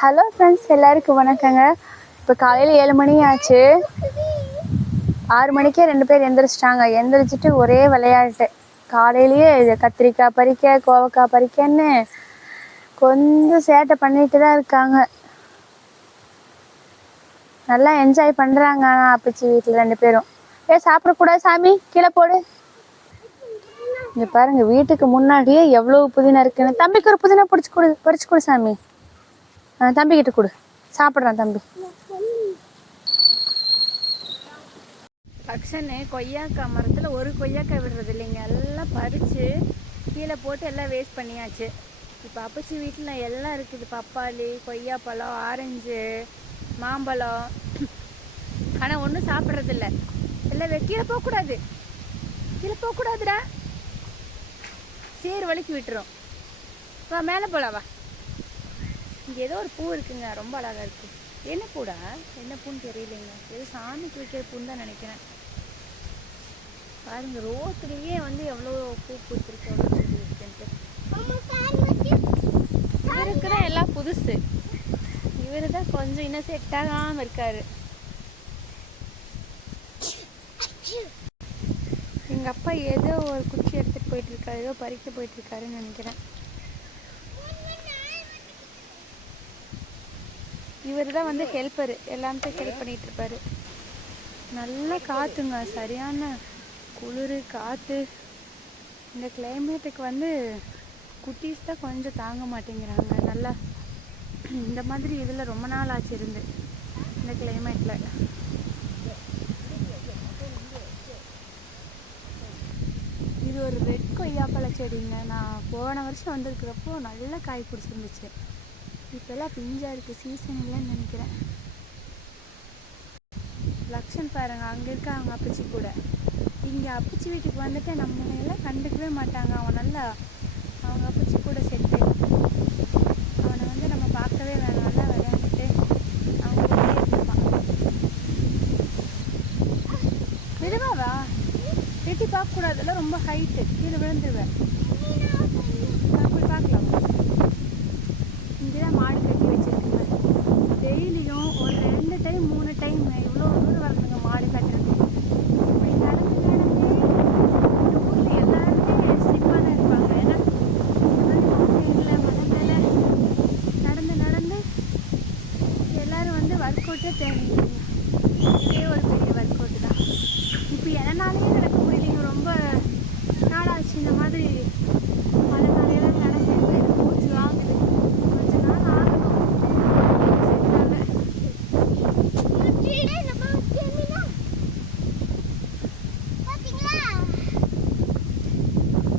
Hello friends எல்லாருக்கும் வணக்கங்க. இப்போ காலையில் ஏழு மணி ஆச்சு. ஆறு மணிக்கே ரெண்டு பேர் எந்திரிச்சிட்டாங்க. எந்திரிச்சிட்டு ஒரே விளையாட்டு. காலையிலேயே இது கத்திரிக்காய் பறிக்க கோவக்காய் பறிக்கன்னு கொஞ்சம் சேட்டை பண்ணிட்டு தான் இருக்காங்க. நல்லா என்ஜாய் பண்ணுறாங்க ஆனால் அப்பச்சி வீட்டில் ரெண்டு பேரும். ஏ சாப்பிடக்கூடாது சாமி? கீழே போடு. இங்கே பாருங்கள் வீட்டுக்கு முன்னாடியே எவ்வளோ புதினா இருக்குன்னு. தம்பிக்கு ஒரு புதினா பிடிச்சி கொடு பறிச்சு கொடு சாமி. தம்பிக்கிட்ட கொடு. சாப்பிட்றான் தம்பி. ஃபங்க்ஷனு கொய்யாக்காய் மரத்தில் ஒரு கொய்யாக்காய் விடுறது இல்லைங்க. எல்லாம் பறித்து கீழே போட்டு எல்லாம் வேஸ்ட் பண்ணியாச்சு. இப்போ அப்பச்சி வீட்டில் எல்லாம் இருக்குது. பப்பாளி கொய்யாப்பழம் ஆரஞ்சு மாம்பழம். ஆனால் ஒன்றும் சாப்பிட்றதில்ல எல்லாம் கீழே போகக்கூடாது கீழே போகக்கூடாதுடா சேர் வலிக்கு விட்டுரும். வா மேலே போகலாம் வா. இங்கே ஏதோ ஒரு பூ இருக்குங்க ரொம்ப அழகா இருக்கு. என்ன பூடா? என்ன பூன்னு தெரியலைங்க. ஏதோ சாமிக்கு வைக்கிற பூன்னு தான் நினைக்கிறேன். பாருங்க ரோத்துலேயே வந்து எவ்வளோ பூ பூத்திருக்கு எவ்வளோ செடி இருக்குன்ட்டு எல்லாம் புதுசு. இவர் தான் கொஞ்சம் இன்னும் செட் ஆகாமல் இருக்காரு. எங்கள் அப்பா ஏதோ ஒரு குச்சி எடுத்துகிட்டு போயிட்டு இருக்காரு ஏதோ பறிக்க போயிட்டு இருக்காருன்னு நினைக்கிறேன். இவர் தான் வந்து ஹெல்ப்பர் எல்லாத்துக்கும் ஹெல்ப் பண்ணிட்டு இருப்பாரு நல்லா காற்றுங்க சரியான குளிர் காற்று இந்த கிளைமேட்டுக்கு வந்து குட்டீஸ் தான் கொஞ்சம் தாங்க மாட்டேங்கிறாங்க. நல்லா இந்த மாதிரி இதில் ரொம்ப நாள் ஆச்சு இருந்து இந்த கிளைமேட்டில் இது ஒரு ரெட் கொய்யாப்பழ செடிங்க. நான் போன வருஷம் வந்திருக்கிறப்போ நல்ல காய் பிடிச்சிருந்துச்சு. இப்போல்லாம் பிஞ்சாக இருக்குது சீசன் இல்லைன்னு நினைக்கிறேன். லக்ஷன் பாருங்க அங்கே இருக்க அவங்க அப்பச்சி கூட. இங்கே அப்பச்சி வீட்டுக்கு வந்துட்டு நம்ம எல்லாம் கண்டுக்கவே மாட்டாங்க. அவன் நல்லா அவங்க அப்பச்சி கூட செட்டு அவனை வந்து நம்ம பார்க்கவே வேணாம். நல்லா விளையாண்டுட்டு அவங்க கூடயே இருப்பான் விடுவாவா எட்டி பார்க்கக்கூடாது. எல்லாம் ரொம்ப ஹைட்டு கீழே விழுந்துருவேன். போய் பார்க்கலாம். இங்கே தான் மாடு கட்டி வச்சிருக்குங்க. டெய்லியும் ஒரு ரெண்டு டைம் மூணு டைம் இவ்வளோ தூரம் வரணுங்க மாடு கட்டுறது இப்படி நடந்து ஊரில் எல்லாருமே ஸ்லிப்பாக தான் இருப்பாங்க. ஏன்னா மவுண்டெயினில் மலை மேலே நடந்து நடந்து எல்லாரும் வந்து ஒர்க் அவுட்டே தேவைங்க இதே ஒரு பெரிய ஒர்க் அவுட் தான் இப்போ எதனாலேயே நடக்க முடியலைங்க ரொம்ப நாளாச்சு இந்த மாதிரி மலை மேலையெல்லாம் நடந்து எனக்கு மூச்சு வாங்குது கொஞ்ச நாள் ஆகணும்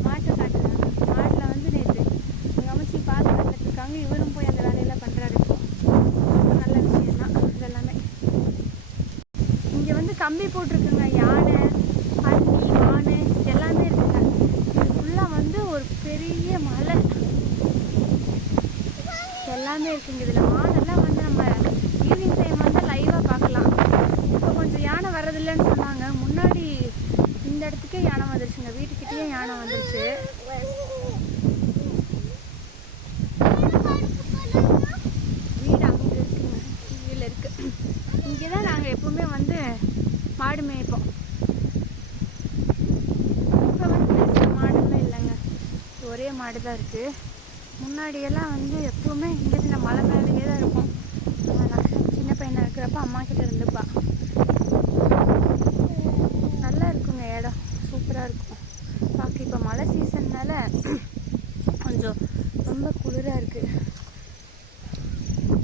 மாட்டை காட்டுறாங்க மாட்டில் வந்து நேற்று எங்கள் அமைச்சி பால் கட்டிட்டு இருக்காங்க இவரும் போய் அந்த வேலையெல்லாம் பண்ணுறாரு இப்போ நல்ல விஷயம் தான் இதெல்லாமே இங்கே வந்து கம்பி போட்டிருக்குங்க. யானை பன்னி மானு எல்லாமே இருக்குங்க. இது ஃபுல்லாக வந்து ஒரு பெரிய மலை. எல்லாமே இருக்குங்க. இதில் மானெல்லாம் வந்து நம்ம ஈவினிங் டைம் வந்து லைவாக பார்க்கலாம். இப்போ கொஞ்சம் யானை வர்றதில்லைன்னு சொன்னாங்க. முன்னாடி இந்த இடத்துக்கே யானை வந்துருச்சுங்க. வீட்டுக்கிட்டேயே யானை வந்துருச்சு. வீடு அங்கே இருக்குங்க. கீழே இருக்குது இங்கே தான் நாங்கள் எப்பவுமே வந்து மாடு மேய்ப்போம் இப்போ வந்து பெருசா மாடுமே இல்லைங்க. ஒரே மாடு தான் இருக்குது முன்னாடியெல்லாம் வந்து எப்பவுமே இங்கே இந்த மலை மேலேயே தான் இருக்கும் நான் சின்ன பையனாக இருக்கிறப்ப அம்மா கிட்ட இருந்துப்பா. நல்லா இருக்குங்க இடம். சூப்பராக இருக்கும். பார்க்க இப்போ மழை சீசன்னால கொஞ்சம் ரொம்ப குளிராக இருக்குது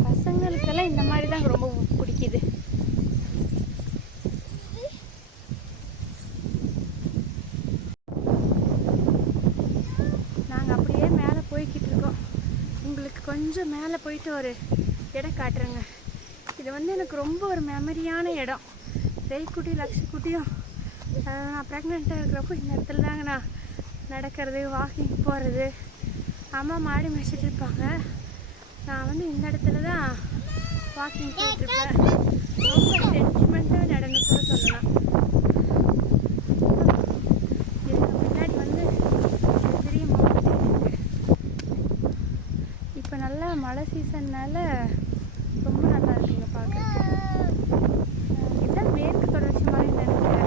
பசங்களுக்கெல்லாம் இந்த மாதிரி தான் ரொம்ப பிடிக்குது நாங்கள் அப்படியே மேலே போய்கிட்டு இருக்கோம் உங்களுக்கு கொஞ்சம் மேலே போயிட்டு ஒரு இடம் காட்டுறேங்க. இது வந்து எனக்கு ரொம்ப ஒரு மெமரியான இடம். ரெய்க்குட்டி லக்ஷக்குட்டியும் நான் ப்ரெக்னெண்ட்டாக இருக்கிறப்போ இந்த இடத்துல தாங்க நான் நடக்கிறது வாக்கிங் போகிறது அம்மா மாடி மேய்ச்சிட்டு இருப்பாங்க. நான் வந்து இந்த இடத்துல தான் வாக்கிங் போயிட்டுருப்பேன் ரொம்ப ஆனால் மழை சீசன்னால ரொம்ப நல்லா இருக்குங்க பார்க்க இதுதான் மேற்கு தொடர்ச்சி மலைன்னு நினைக்கிறேன்.